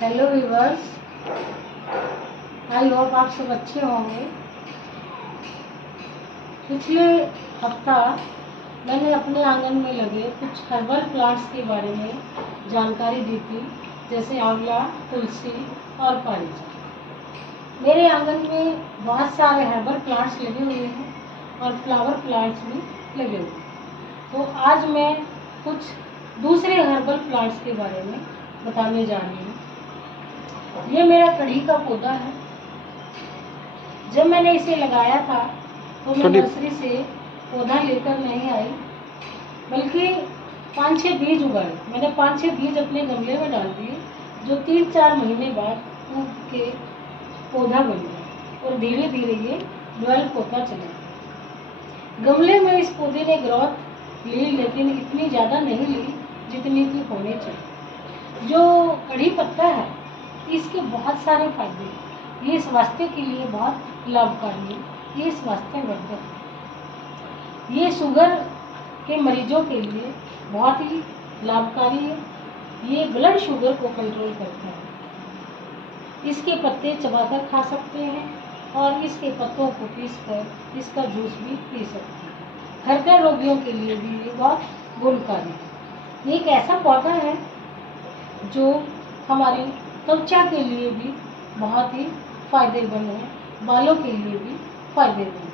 Hello viewers, I hope आप सब अच्छे होंगे। पिछले हफ्ता मैंने अपने आंगन में लगे कुछ हर्बल प्लांट्स के बारे में जानकारी दी थी, जैसे आंवला, तुलसी और पारिजात। मेरे आंगन में बहुत सारे हर्बल प्लांट्स लगे हुए हैं और फ्लावर प्लांट्स भी लगे हुए हैं। तो आज मैं कुछ दूसरे हर्बल प्लांट्स के बारे में बताने जा रही हूँ। ये मेरा कढ़ी का पौधा है। जब मैंने इसे लगाया था तो मैं नर्सरी से पौधा लेकर नहीं आई, बल्कि 5-6 बीज उगाए। मैंने 5-6 बीज अपने गमले में डाल दिए, जो 3-4 महीने बाद उग के पौधा बन गया और धीरे धीरे ये डेवलप होता चला। गमले में इस पौधे ने ग्रोथ ली, लेकिन इतनी ज़्यादा नहीं ली जितनी की होनी चाहिए। जो कढ़ी पत्ता है, इसके बहुत सारे फायदे हैं। ये स्वास्थ्य के लिए बहुत लाभकारी है। ये स्वास्थ्यवर्धक है। ये शुगर के मरीजों के लिए बहुत ही लाभकारी है। ये ब्लड शुगर को कंट्रोल करता है। इसके पत्ते चबाकर खा सकते हैं और इसके पत्तों को पीसकर इसका जूस भी पी सकते हैं। हृदय रोगियों के लिए भी ये बहुत गुणकारी है। एक ऐसा पौधा है जो हमारी त्वचा के लिए भी बहुत ही फायदेमंद है, बालों के लिए भी फायदेमंद है।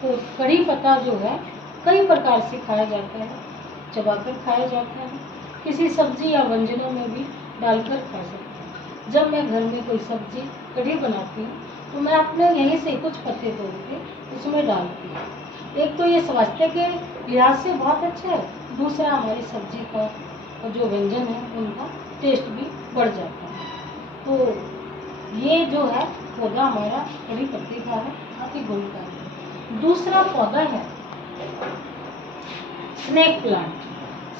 तो कढ़ी पत्ता जो है कई प्रकार से खाया जाता है। चबाकर खाया जाता है, किसी सब्जी या व्यंजनों में भी डालकर खा सकते हैं। जब मैं घर में कोई सब्जी कढ़ी बनाती हूँ तो मैं अपने यहीं से कुछ पत्ते तोड़ के उसमें डालती हूँ। एक तो ये स्वास्थ्य के लिहाज से बहुत अच्छा है, दूसरा हमारी सब्जी का जो व्यंजन है उनका टेस्ट भी बढ़ जाता है। तो ये जो है पौधा हमारा कढ़ी पत्ते का है, बहुत ही गुणकारी है। दूसरा पौधा है स्नेक प्लांट।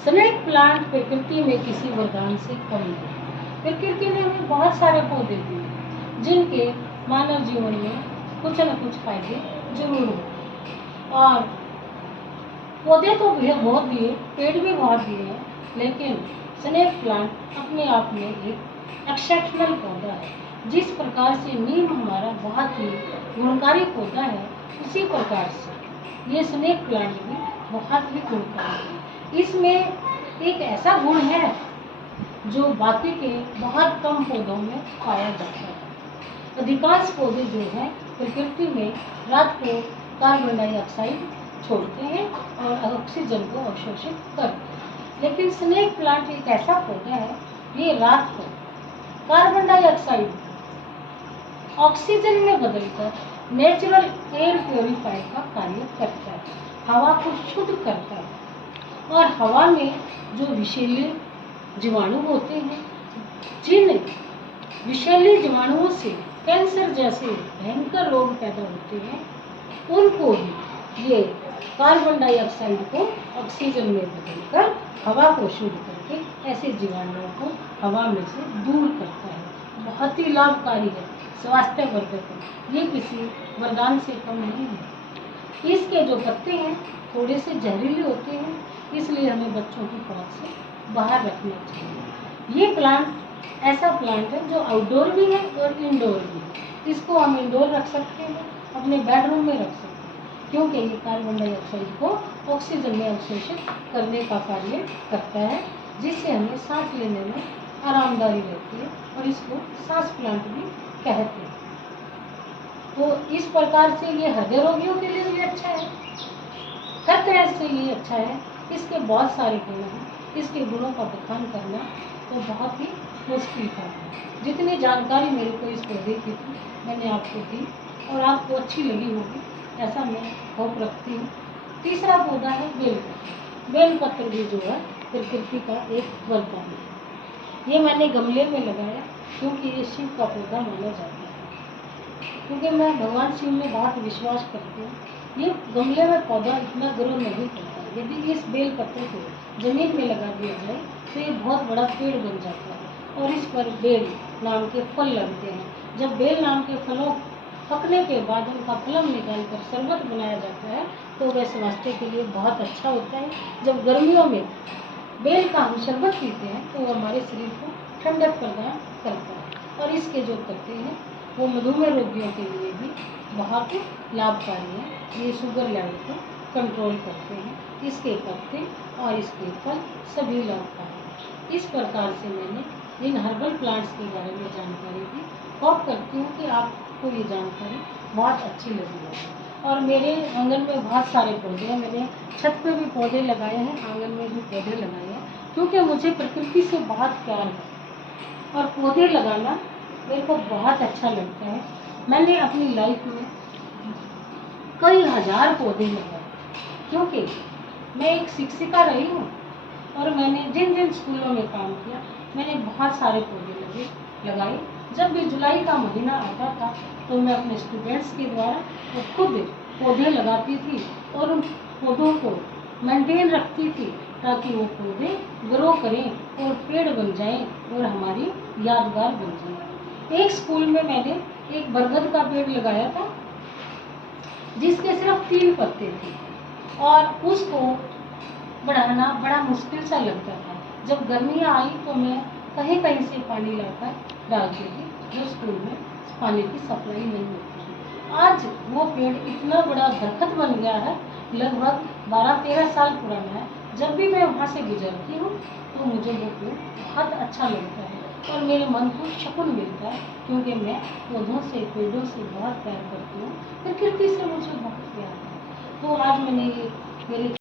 स्नेक प्लांट प्रकृति में किसी वरदान से कम नहीं। प्रकृति ने हमें बहुत सारे पौधे दिए जिनके मानव जीवन में कुछ न कुछ फायदे जरूर होते। और पौधे तो बहुत दिए, पेड़ भी बहुत दिए हैं, लेकिन स्नेक प्लांट अपने आप में एक एक्सेप्शनल पौधा है। जिस प्रकार से नीम हमारा बहुत ही गुणकारी पौधा है, उसी प्रकार से ये स्नेक प्लांट भी बहुत ही गुणकारी है। इसमें एक ऐसा गुण है जो बाकी के बहुत कम पौधों में पाया जाता है। अधिकांश पौधे जो हैं प्रकृति में रात को कार्बन डाइऑक्साइड छोड़ते हैं और ऑक्सीजन को अवशोषित करते हैं, लेकिन स्नेक प्लांट एक ऐसा पौधा है, ये रात को कार्बन डाइऑक्साइड ऑक्सीजन में बदलकर नेचुरल एयर प्योरीफायर का कार्य करता है, हवा को शुद्ध करता है। और हवा में जो विषैले जीवाणु होते हैं, जिन विषैले जीवाणुओं से कैंसर जैसे भयंकर रोग पैदा होते हैं, उनको भी ये कार्बन डाइऑक्साइड को ऑक्सीजन में बदलकर हवा को शुद्ध करके ऐसे जीवाणुओं को हवा में से दूर करता है। बहुत ही लाभकारी है, स्वास्थ्यवर्धक है। ये किसी वरदान से कम नहीं है। इसके जो पत्ते हैं थोड़े से जहरीले होते हैं, इसलिए हमें बच्चों की पहुंच से बाहर रखना चाहिए। ये प्लांट ऐसा प्लांट है जो आउटडोर भी है और इंडोर भी है। इसको हम इंडोर रख सकते हैं, अपने बेडरूम में रख सकते हैं, क्योंकि ये कार्बन डाइऑक्साइड को ऑक्सीजन में अवशोषित करने का कार्य करता है, जिससे हमें सांस लेने में आरामदारी रहती है और इसको सांस प्लांट भी कहते हैं। तो इस प्रकार से ये हृदय रोगियों के लिए भी अच्छा है, हर तरह से ये अच्छा है। इसके बहुत सारे गुण हैं, इसके गुणों का बखान करना तो बहुत ही मुश्किल था। जितनी जानकारी मेरे को इस पौधे की थी मैंने आपको दी और आपको अच्छी लगी होगी, ऐसा मैं होप रखती हूँ। तीसरा पौधा है बेलपत्र। बेलपत्र भी जो है प्रकृति का एक वरदान है। ये मैंने गमले में लगाया क्योंकि ये शिव का पौधा माना जाता है, क्योंकि मैं भगवान शिव में बहुत विश्वास करती हूँ। ये गमले में पौधा इतना ग्रो नहीं करता। यदि इस बेल पत्ते को जमीन में लगा दिया जाए तो ये बहुत बड़ा पेड़ बन जाता है और इस पर बेल नाम के फल लगते हैं। जब बेल नाम के फलों पकने के बाद उनका फलम निकालकर शरबत बनाया जाता है तो वह स्वास्थ्य के लिए बहुत अच्छा होता है। जब गर्मियों में बेल का हम शरबत पीते हैं तो वो हमारे शरीर को ठंडक प्रदान करता है। और इसके जो पत्ते हैं वो मधुमेह रोगियों के लिए भी बहुत लाभकारी है। ये शुगर लेवल को कंट्रोल करते हैं। इसके पत्ते और इसके फल सभी लाभकारी हैं। इस प्रकार से मैंने इन हर्बल प्लांट्स के बारे में जानकारी दी। होप करती हूँ कि आपको ये जानकारी बहुत अच्छी लगी होगी। और मेरे आंगन में बहुत सारे पौधे हैं। मैंने छत पे भी पौधे लगाए हैं, आंगन में भी पौधे लगाए हैं, क्योंकि मुझे प्रकृति से बहुत प्यार है और पौधे लगाना मेरे को बहुत अच्छा लगता है। मैंने अपनी लाइफ में कई हजार पौधे लगाए, क्योंकि मैं एक शिक्षिका रही हूँ और मैंने जिन जिन स्कूलों में काम किया मैंने बहुत सारे पौधे लगाए। जब भी जुलाई का महीना आता था तो मैं अपने स्टूडेंट्स के द्वारा वो खुद पौधे लगाती थी और उन पौधों को मेंटेन रखती थी ताकि वो पौधे ग्रो करें और पेड़ बन जाएं और हमारी यादगार बन जाए। एक स्कूल में मैंने एक बरगद का पेड़ लगाया था जिसके सिर्फ 3 पत्ते थे और उसको बढ़ाना बड़ा मुश्किल सा लगता था। जब गर्मियाँ आई तो मैं कहीं कहीं से पानी लाकर डालती थी, जो स्कूल में पानी की सप्लाई नहीं होती थी। आज वो पेड़ इतना बड़ा दरख्त बन गया है, लगभग 12-13 साल पुराना है। जब भी मैं वहाँ से गुजरती हूँ तो मुझे वो पेड़ बहुत अच्छा लगता है और मेरे मन को सुकून मिलता है, क्योंकि मैं पौधों से पेड़ों से बहुत प्यार करती हूँ। प्रकृति से मुझे बहुत प्यार है। तो आज मैंने ये मेरे